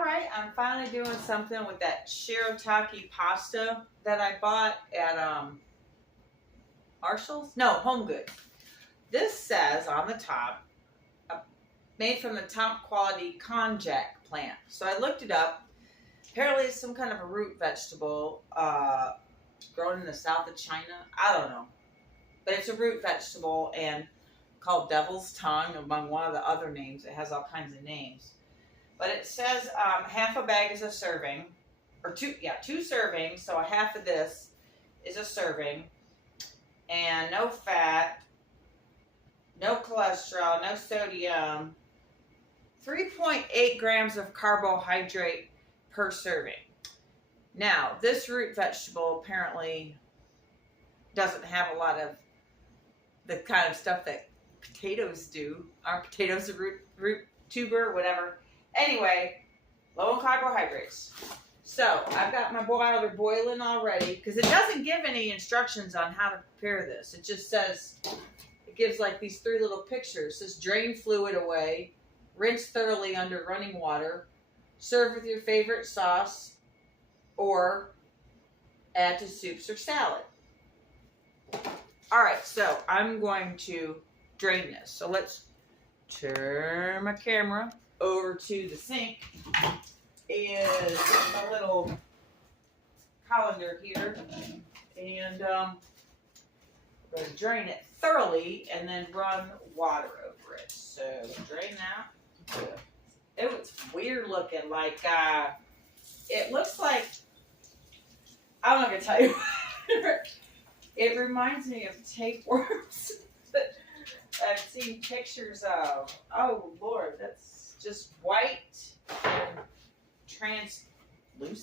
All right, I'm finally doing something with that shirataki pasta that I bought at Marshall's. No, Home Goods. This says on the top, made from the top quality konjac plant. So I looked it up. Apparently, it's some kind of a root vegetable grown in the south of China. I don't know, but it's a root vegetable and called devil's tongue, among one of the other names. It has all kinds of names. But it says half a bag is a serving, or two servings. So a half of this is a serving, and no fat, no cholesterol, no sodium, 3.8 grams of carbohydrate per serving. Now, this root vegetable apparently doesn't have a lot of the kind of stuff that potatoes do. Aren't potatoes a root tuber, whatever? Anyway, low in carbohydrates. So I've got my boiler boiling already because it doesn't give any instructions on how to prepare this. It just says, it gives like these 3 little pictures. It says drain fluid away, rinse thoroughly under running water, serve with your favorite sauce, or add to soups or salad. All right, so I'm going to drain this. So let's turn my camera over to the sink. Is a little colander here, and we're going to drain it thoroughly and then run water over it. So drain that. Oh, it's weird looking. Like it looks like, I'm not gonna tell you. It reminds me of tapeworms that I've seen pictures of. Oh Lord, that's just white and transparent. Let me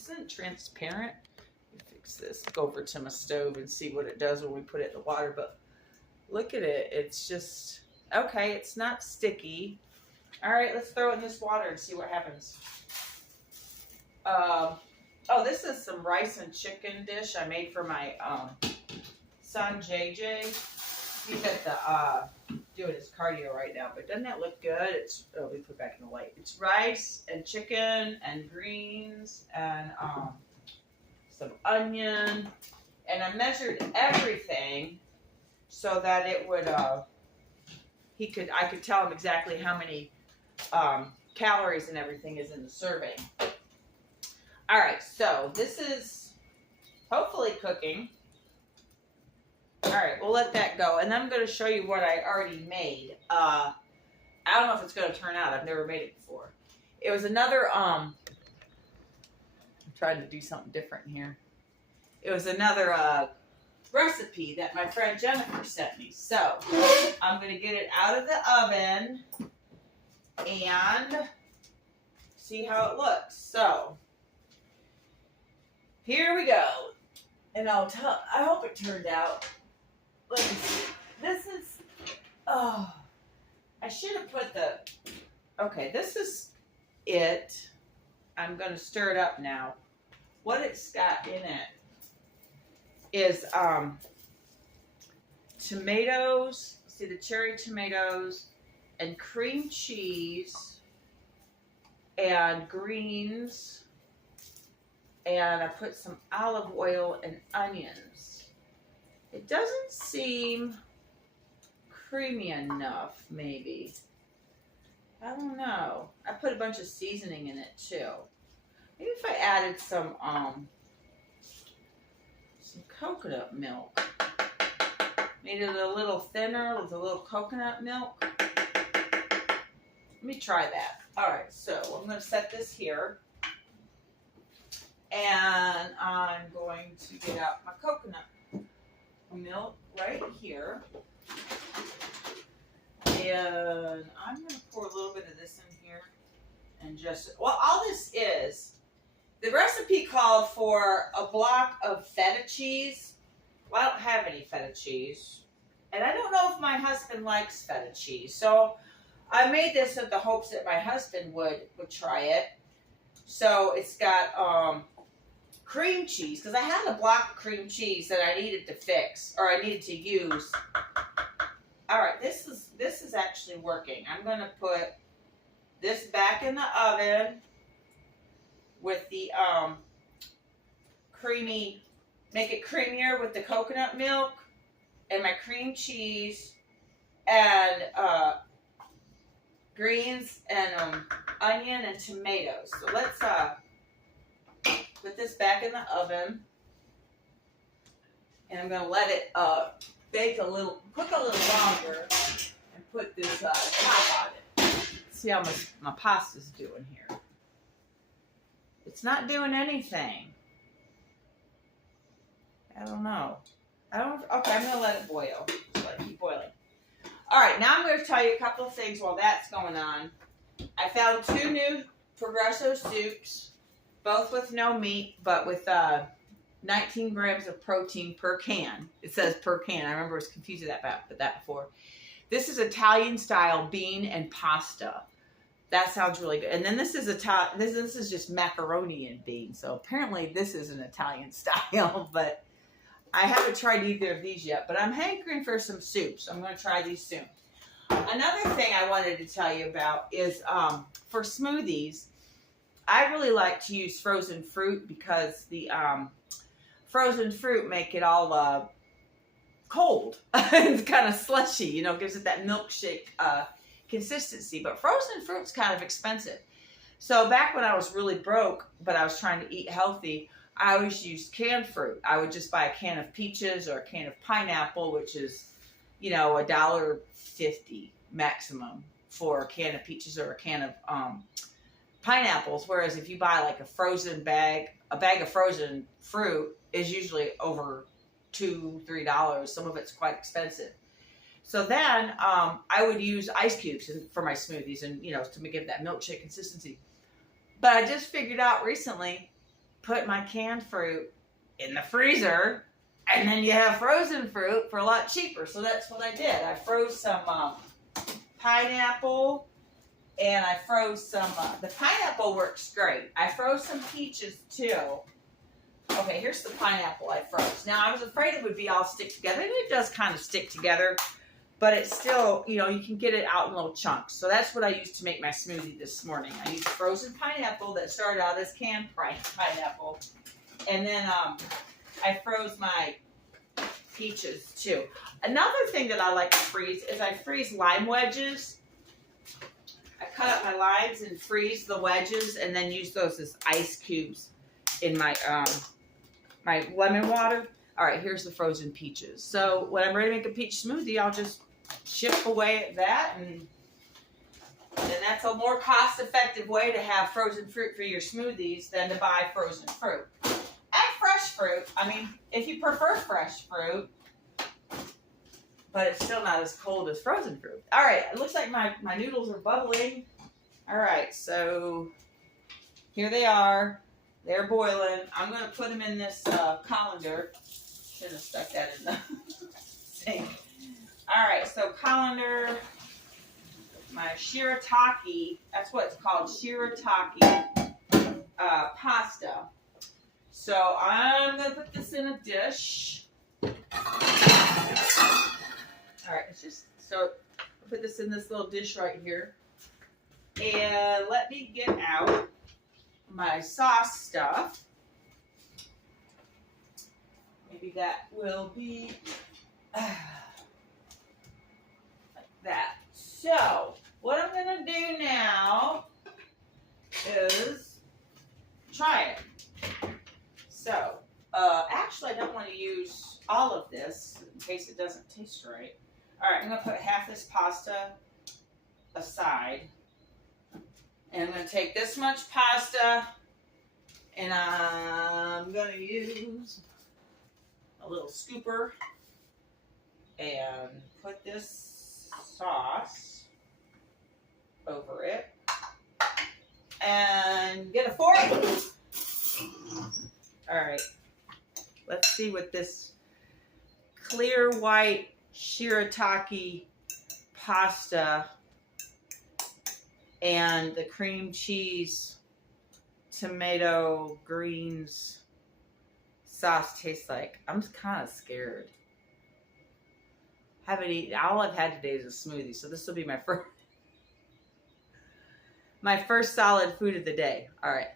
fix this. Go over to my stove and see what it does when we put it in the water. But look at it. It's just okay. It's not sticky. All right, let's throw it in this water and see what happens. Oh, this is some rice and chicken dish I made for my son JJ. He's at the doing his cardio right now, but doesn't that look good? It's we put it back in the light. It's rice and chicken and greens and some onion, and I measured everything so that it would I could tell him exactly how many calories and everything is in the serving. All right, so this is hopefully cooking. All right, we'll let that go. And then I'm going to show you what I already made. I don't know if it's going to turn out. I've never made it before. It was another, I'm trying to do something different here. It was another recipe that my friend Jennifer sent me. So I'm going to get it out of the oven and see how it looks. So here we go. And I hope it turned out. Let me see. This is, oh, I should have put okay, this is it. I'm going to stir it up now. What it's got in it is tomatoes, see the cherry tomatoes, and cream cheese, and greens, and I put some olive oil and onions. It doesn't seem creamy enough, maybe. I don't know. I put a bunch of seasoning in it too. Maybe if I added some coconut milk. Made it a little thinner with a little coconut milk. Let me try that. All right, so I'm going to set this here. And I'm going to get out my coconut milk right here. And I'm going to pour a little bit of this in here. And just, well, all this is, the recipe called for a block of feta cheese. Well, I don't have any feta cheese. And I don't know if my husband likes feta cheese. So I made this in the hopes that my husband would try it. So it's got cream cheese, because I had a block of cream cheese that I needed to fix, or I needed to use. All right, this is actually working. I'm going to put this back in the oven with the make it creamier with the coconut milk and my cream cheese and greens and onion and tomatoes. So let's put this back in the oven, and I'm gonna let it cook a little longer, and put this top on it. See how my pasta's doing here. It's not doing anything. I don't know. Okay, I'm gonna let it boil. Just let it keep boiling. All right, now I'm going to tell you a couple of things while that's going on. I found 2 new Progresso soups, both with no meat, but with 19 grams of protein per can. It says per can. I remember I was confused about that before. This is Italian style bean and pasta. That sounds really good. And then this is this is just macaroni and beans. So apparently this is an Italian style, but I haven't tried either of these yet, but I'm hankering for some soups. I'm going to try these soon. Another thing I wanted to tell you about is for smoothies, I really like to use frozen fruit because the frozen fruit make it all cold. It's kind of slushy, you know, gives it that milkshake consistency. But frozen fruit's kind of expensive. So back when I was really broke, but I was trying to eat healthy, I always used canned fruit. I would just buy a can of peaches or a can of pineapple, which is, you know, $1.50 maximum for a can of peaches or a can of pineapples. Whereas if you buy like a bag of frozen fruit is usually over $2-3. Some of it's quite expensive. So then I would use ice cubes for my smoothies, and you know, to give that milkshake consistency. But I just figured out recently, put my canned fruit in the freezer, and then you have frozen fruit for a lot cheaper. So that's what I did. I froze some pineapple, and I froze some, the pineapple works great. I froze some peaches too. Okay, here's the pineapple I froze. Now, I was afraid it would be all stick together, and it does kind of stick together, but it's still, you know, you can get it out in little chunks. So that's what I used to make my smoothie this morning. I used frozen pineapple that started out as canned pineapple. And then I froze my peaches too. Another thing that I like to freeze is I freeze lime wedges. I cut up my limes and freeze the wedges and then use those as ice cubes in my my lemon water. All right, here's the frozen peaches. So when I'm ready to make a peach smoothie, I'll just chip away at that, and that's a more cost-effective way to have frozen fruit for your smoothies than to buy frozen fruit. And fresh fruit. I mean, if you prefer fresh fruit, but it's still not as cold as frozen fruit. All right, it looks like my noodles are bubbling. All right, so here they are. They're boiling. I'm going to put them in this colander. Should have stuck that in the sink. All right, so colander, my shirataki, that's what it's called, shirataki pasta. So I'm going to put this in a dish. All right, so I'll put this in this little dish right here. And let me get out my sauce stuff. Maybe that will be like that. So what I'm going to do now is try it. So actually I don't want to use all of this in case it doesn't taste right. All right, I'm going to put half this pasta aside. And I'm going to take this much pasta and I'm going to use a little scooper and put this sauce over it and get a fork. All right, let's see what this clear white shirataki pasta and the cream cheese, tomato, greens sauce tastes like. I'm just kind of scared. Haven't eaten. All I've had today is a smoothie, so this will be my first solid food of the day. All right.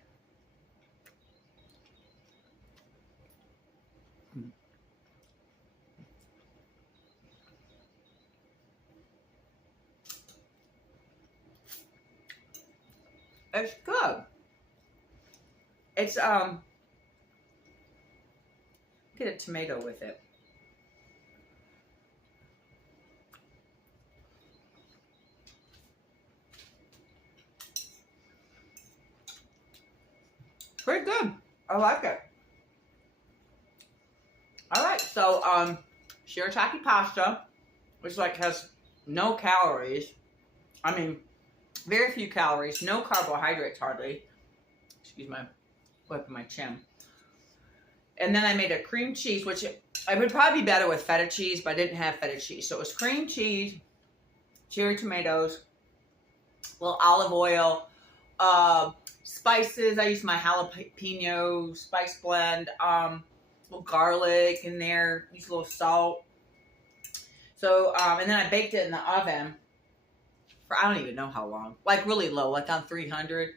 It's good. It's get a tomato with it. Pretty good. I like it. All right, so shirataki pasta, which like has no calories. I mean, very few calories, no carbohydrates hardly. Excuse my wiping my chin. And then I made a cream cheese, which I would probably be better with feta cheese, but I didn't have feta cheese. So it was cream cheese, cherry tomatoes, a little olive oil, spices. I used my jalapeno spice blend, little garlic in there, use a little salt. So, and then I baked it in the oven for, I don't even know how long, like really low, like on 300,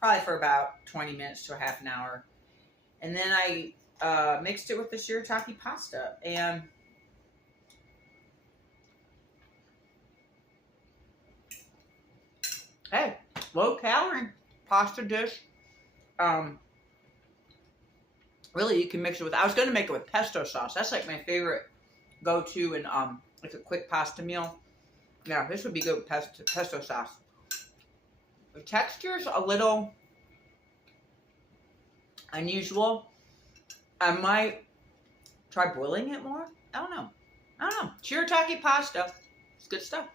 probably for about 20 minutes to a half an hour. And then I mixed it with the shirataki pasta, and hey, low calorie pasta dish. Really, you can mix it with, I was going to make it with pesto sauce. That's like my favorite go-to in like a quick pasta meal. Yeah, this would be good with pesto sauce. The texture's a little unusual. I might try boiling it more. I don't know. Shirataki pasta. It's good stuff.